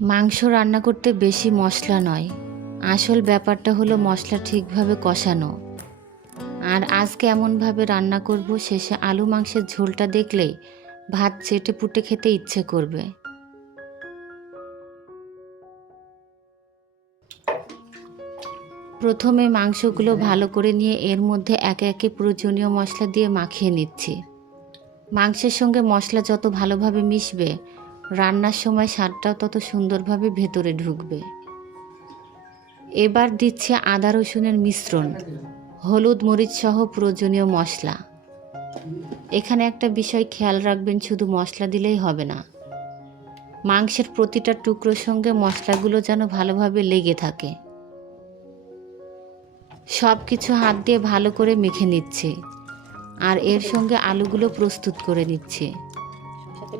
মাংস রান্না করতে বেশি মশলা নয়, আসল ব্যাপারটা হলো মশলা ঠিকভাবে কষানো। আর আজকে এমনভাবে রান্না করব, শেষে আলু মাংসের ঝোলটা দেখলেই ভাত চেটে পুটে খেতে ইচ্ছে করবে। প্রথমে মাংসগুলো ভালো করে নিয়ে এর মধ্যে একে একে প্রয়োজনীয় মশলা দিয়ে মাখিয়ে নিচ্ছি। মাংসের সঙ্গে মশলা যত ভালোভাবে মিশবে, রান্নার সময় স্বাদটাও তত সুন্দরভাবে ভেতরে ঢুকবে। এবার দিচ্ছি আদা রসুনের মিশ্রণ, হলুদ মরিচ সহ প্রয়োজনীয় মশলা। এখানে একটা বিষয় খেয়াল রাখবেন, শুধু মশলা দিলেই হবে না, মাংসের প্রতিটা টুকরোর সঙ্গে মশলাগুলো যেন ভালোভাবে লেগে থাকে। সব কিছু হাত দিয়ে ভালো করে মেখে নিচ্ছে, আর এর সঙ্গে আলুগুলো প্রস্তুত করে নিচ্ছে।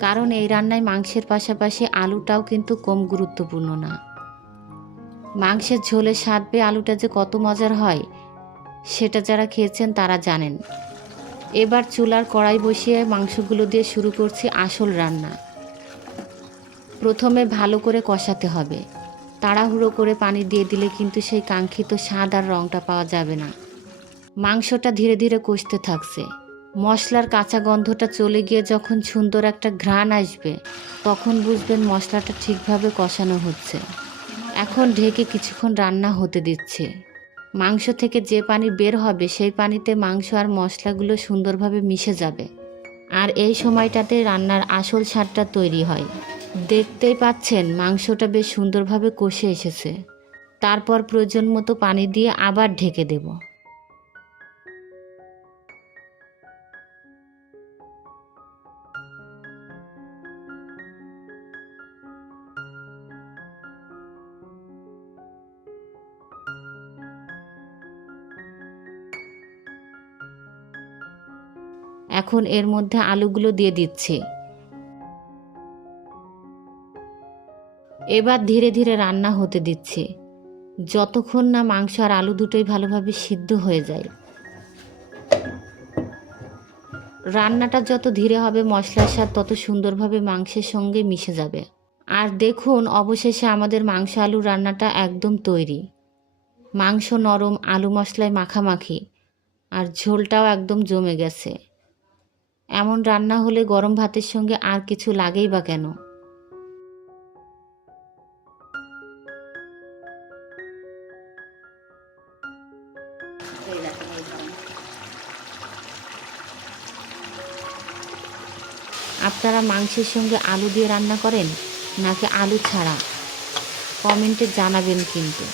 কারণ এই রান্নায় মাংসের পাশাপাশি আলুটাও কিন্তু কম গুরুত্বপূর্ণ না। মাংসের ঝোলে স্বাদ পেয়ে আলুটা যে কত মজার হয়, সেটা যারা খেয়েছেন তারা জানেন। এবার চুলার কড়াই বসিয়ে মাংসগুলো দিয়ে শুরু করছি আসল রান্না। প্রথমে ভালো করে কষাতে হবে, তাড়াহুড়ো করে পানি দিয়ে দিলে কিন্তু সেই কাঙ্ক্ষিত স্বাদ আর রঙটা পাওয়া যাবে না। মাংসটা ধীরে ধীরে কষতে থাকছে, মশলার কাঁচা গন্ধটা চলে গিয়ে যখন সুন্দর একটা ঘ্রাণ আসবে, তখন বুঝবেন মশলাটা ঠিকভাবে কষানো হচ্ছে। এখন ঢেকে কিছুক্ষণ রান্না হতে দিচ্ছে। মাংস থেকে যে পানি বের হবে, সেই পানিতে মাংস আর মশলাগুলো সুন্দরভাবে মিশে যাবে, আর এই সময়টাতে রান্নার আসল স্বাদটা তৈরি হয়। দেখতেই পাচ্ছেন মাংসটা বেশ সুন্দরভাবে কষে এসেছে। তারপর প্রয়োজন মতো পানি দিয়ে আবার ঢেকে দেব। এখন এর মধ্যে আলুগুলো দিয়ে দিচ্ছি। এবার ধীরে ধীরে রান্না হতে দিচ্ছি, যতক্ষণ না মাংস আর আলু দুটোই ভালোভাবে সিদ্ধ হয়ে যায়। রান্নাটা যত ধীরে হবে, মশলার স্বাদ তত সুন্দরভাবে মাংসের সঙ্গে মিশে যাবে। আর দেখুন, অবশেষে আমাদের মাংস আলু রান্নাটা একদম তৈরি। মাংস নরম, আলু মশলায় মাখামাখি, আর ঝোলটাও একদম জমে গেছে। এমন রান্না হলে গরম ভাতের সঙ্গে আর কিছু লাগেই বা কেন। আপনারা মাংসের সঙ্গে আলু দিয়ে রান্না করেন নাকি আলু ছাড়া? কমেন্টে জানাবেন কিন্তু।